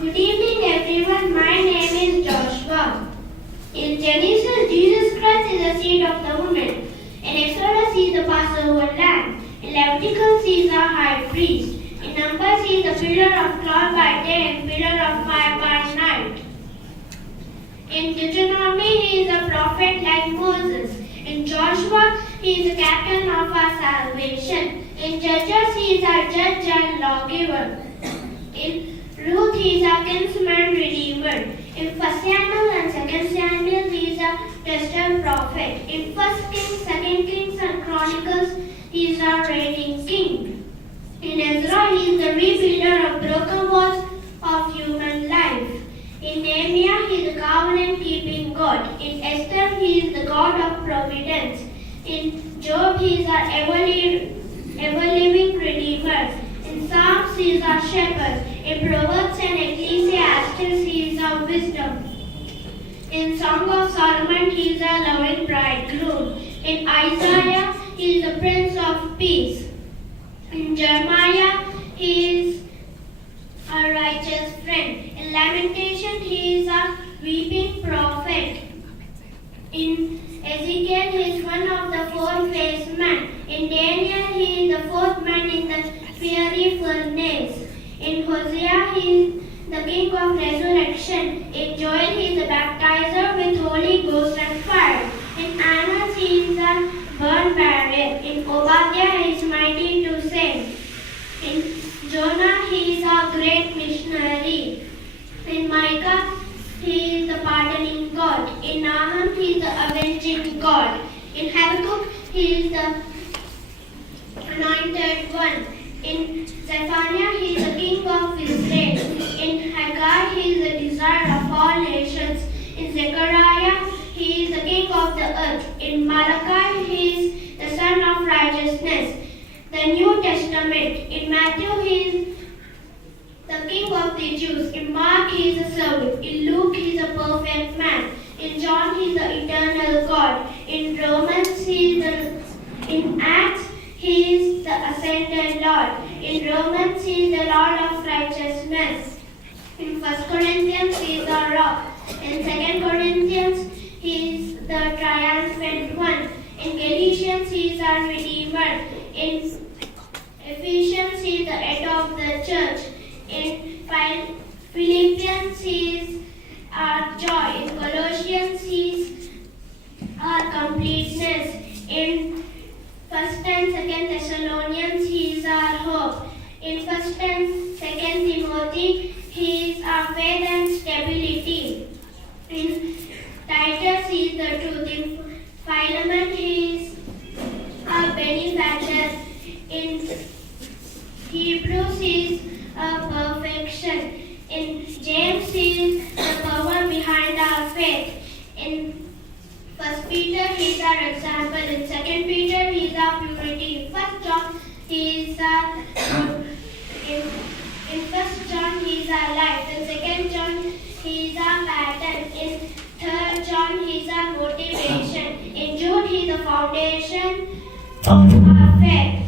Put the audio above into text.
Good evening everyone, my name is Joshua. In Genesis, Jesus Christ is the seed of the woman. In Exodus, he is the Passover lamb. In Leviticus, he is the high priest. In Numbers, he is the pillar of cloud by day and pillar of fire by night. In Deuteronomy, he is a prophet like Moses. In Joshua, he is the captain of our salvation. In Judges, he is our judge and lawgiver. In Ruth, he is our kinsman redeemer. In 1 Samuel and 2 Samuel, he is a tested prophet. In 1 Kings, 2 Kings and Chronicles, he is our reigning king. In Ezra, he is the rebuilder of broken walls of human life. In Nehemiah, he is the covenant-keeping God. In Esther, he is the God of providence. In Job, he is our ever-living redeemer. In Psalms, he is our shepherd. In Proverbs and Ecclesiastes, he is our wisdom. In Song of Solomon, he is our loving bridegroom. In Isaiah, he is the Prince of Peace. In Jeremiah, he is our righteous friend. In Lamentation, he is our weeping prophet. In Ezekiel, he is one of the four-faced men. In Daniel, he is the fourth man in the fiery furnace. In Hosea, he is the king of resurrection. In Joel, he is the baptizer with Holy Ghost and fire. In Amos, he is the burn barrier. In Obadiah, he is mighty to save. In Jonah, he is a great missionary. In Micah, he is the pardoning God. In Nahum, he is the avenging God. In Habakkuk, he is the anointed one. In Zephaniah, he is the king of Israel. In Haggai, he is the desire of all nations. In Zechariah, he is the king of the earth. In Malachi, he is the son of righteousness. The New Testament. In Matthew, he is the king of the Jews. In Mark, he is a servant. In Luke, he is a perfect man. In John, he is the eternal God. In Romans, he is in Acts, he is the ascended Lord. In Romans, he is the Lord of righteousness. In 1 Corinthians, he is the rock. In 2 Corinthians, he is the triumphant one. In Galatians, he is our redeemer. In Ephesians, he is the head of the church. In Philippians, he is our joy. In Colossians, he is our completeness. In 1 and 2 Thessalonians, he is our hope. In 1 and 2 Timothy, he is our faith and stability. In Titus, he is the truth. In Philemon, he is our benefactor. In Hebrews, he is our perfection. In James, he is the power behind our faith. In 1 Peter, he is our example. In 2 Peter, he is our purity. In 1 John, he is our in 1 John, he is our life. In 2 John, he is our pattern. In 3 John, he is our motivation. In Jude, he is the foundation of our faith.